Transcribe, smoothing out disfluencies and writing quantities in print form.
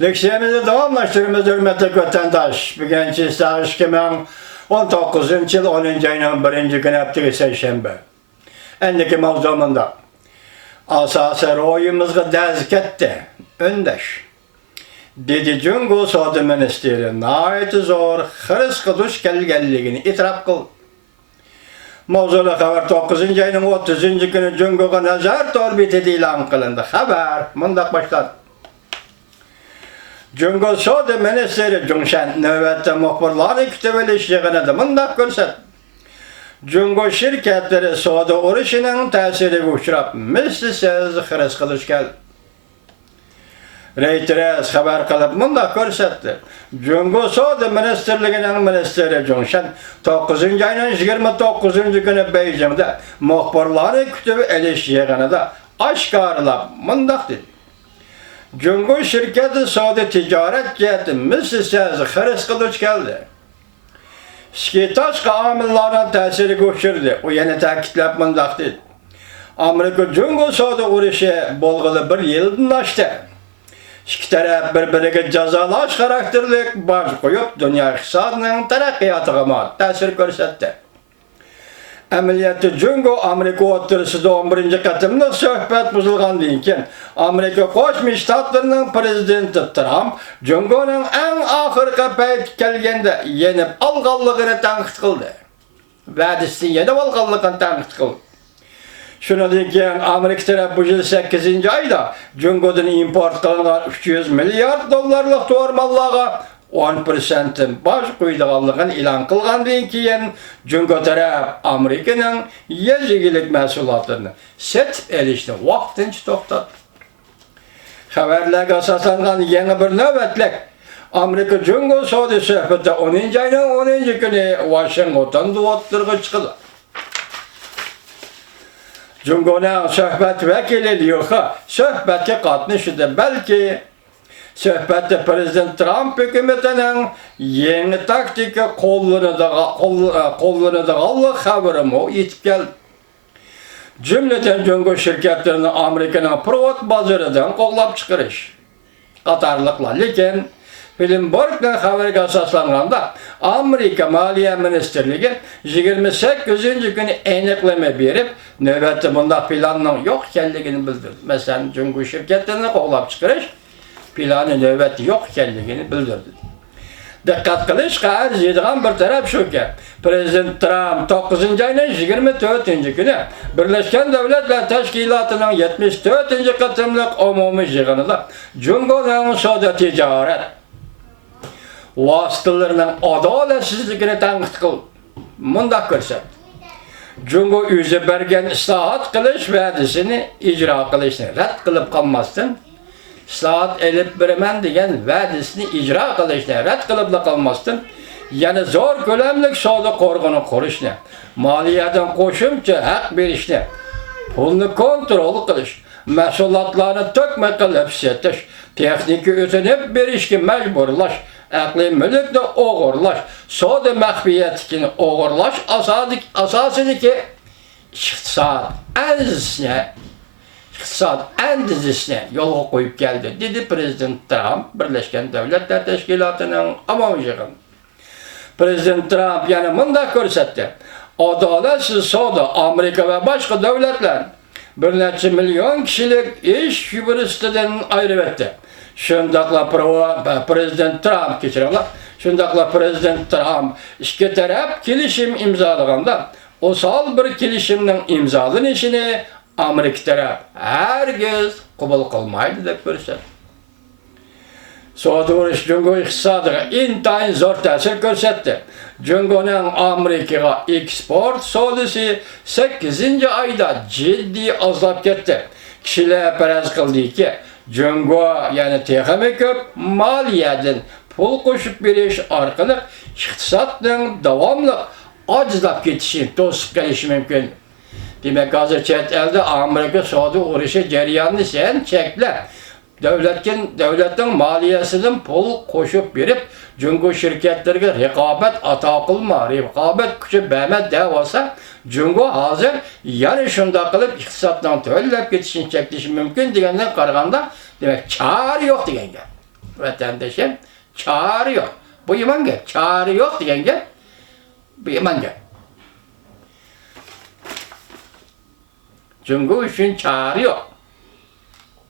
Leksiyemizi davamlaştırımız hürmetli vatandaş. Bugün Çiğsağ 2019 yıl 10. ayının 1. günü haftığı seyşembe. Endiki mavzumunda asası royumuzga dazk etti. Öndeş. Dedi Cungo Soğudu Ministeri nayet zor hırs kılıç gelgenligini itiraf kıl. Mavzulu haber 9. ayının 30. günü Cungo'ga nazar torbiti ilan kılındı. Haber mundak başladı. Cungo Soğudu Ministeri Cungshan nöbette muhbirleri kütübeleşliğine de mundak görsel. Cungo şirketleri Soğudu uruşunun tesiri uçurap mislisiz hırs kılıç geldi. Reuters haber kılıp munda körsetdi. Cungo Soğudu Ministerliğinin Ministeri Cungshan 9. ayının 29. günü Beijing'de muhbirleri kütübü eleşiğine de aşkarılap mundak dedi. Cungo şirketi Soğudu ticaret ciheti mislisiz hırs kılıç geldi. Skitaşka amillarının tesiri göçürdü. O yeni takitlep mundak dedi. Amerika Cungo Soğudu uruşu bolğulu bir yıldan açtı. İki taraf birbirine cazalaş karakterlik baş koyup dünya iktisadının terakkiyatıma tesir görsetti. Ameliyatı Cungo Amerika oturusunda 11. katımlık söhbet buzulgan deyinken Amerika Koşmuş Ştatlarının prezidenti Trump Cungo'nun en ahırkı payet kelgende yenip algallığını tanqit kıldı. Vadisi yenip algallığını tanqit kıldı. Şunu deyken Amerika tarafı bu yıl 8. ayda Cungo'dan import kılınan 300 milyar dolarlık doğurmallığa 10%'in baş koyduğunu ilan kılgan deyken Cungo tarafı Amerika'nın yezigilik mesulatını set elişti vaktinç toktadı. Haberlerge asaslangan yeni bir nöbetlik Amerika Cungo Soğudu söhbeti 10. ayının 10. günü Washington'da oturgu çıkıldı. Cungo'nun söhbet vekili Liuha söhbetke katmıştı. Belki söhbette Prezident Trump hükümetinin yeni taktiki kullanıdığalı haberim o yetip geldi. Cümleten Cungo şirketlerini Amerika'nın privat bazarından qoğlap çıkarış. Qatarlıqla. Lekin Bloomberg'den haberge asaslanganda Amerika Maliye Ministerliği 28. günü eniqleme berip növbette bunda planның yok ekanligini bildirdi. Mesela Cungo şirketlerini qo'llab chiqarish planı növbeti yok ekanligini bildirdi. Dikkat qilishga arziydigan bir taraf shuki, Prezident Trump 9. ayının 24. günü Birleşken Devletler Teşkilatı'nın 74. katımlık umumi yig'inida Cungo'nun savdo ticaret vasıtalarının adaletsizligini tanqid qildi. Mundaq ko'rsatdi. Cungo o'zi bergan islohot qilish va'dasini ijro qilishni rad qilib qolmasdan, islohot elib beraman degan va'dasini ijro qilishni rad qilib qolmasdan, yana zo'r ko'lamlik savdo qo'rg'ini qurishni, moliyadan qo'shimcha haq berishni, pulni kontrol qilish, mahsulotlarni to'kma qilib setish, texnika o'tinib berishga majburlash, aqliy mulkni o'g'irlash, savdo maxfiyatikini o'g'irlash asosidagi iqtisod andizisini yo'lga qo'yib keldi, dedi Prezident Trump Birleşken Devletler Teşkilatı'nın umumi yig'ini. Prezident Trump yana mundaq ko'rsatdi. Adolatsiz savdo Amerika ve başka devletler bir neçe milyon kişilik iş yuburistidan ayırıp etdi. Şundaqla Prezident Trump keçirildi. Şundaqla Prezident Trump iki taraf kelişim imzalaganda o sal bir kelişimning imzalanishini Amerika taraf herkes qabul qilmaydi deb ko'rsatdi. Savdo urush Cungo iqtisodiga intayin zo'r ta'sir ko'rsatdi. Cungo'nun Amerikaga eksport savdosi 8. ayda ciddi azlab ketdi. Kishilar faraz qildiki, Cungo yani texmi ko'p maliyadan pul qo'shib berish orqali iqtisodning davomli ajizlab ketishini to'sib qolishi mumkin. Demek hozir chet elde Amerika savdo urushi jarayonini sen chekla. Devletin maliyesinden pul qo'shib berib, Cungo şirketlerine rekabet ata qilma, rekabet kuchi berma deb olsa, Cungo hozir yana shunday qilib iqtisoddan to'lab ketishini cheklashi mumkin degandan qaraganda, demak, chora yo'q degan gap. vatandaşım. Çağrı yok. Bu iman gel. Çağrı yok diyenge bu iman gel. Çünkü için çağrı yok.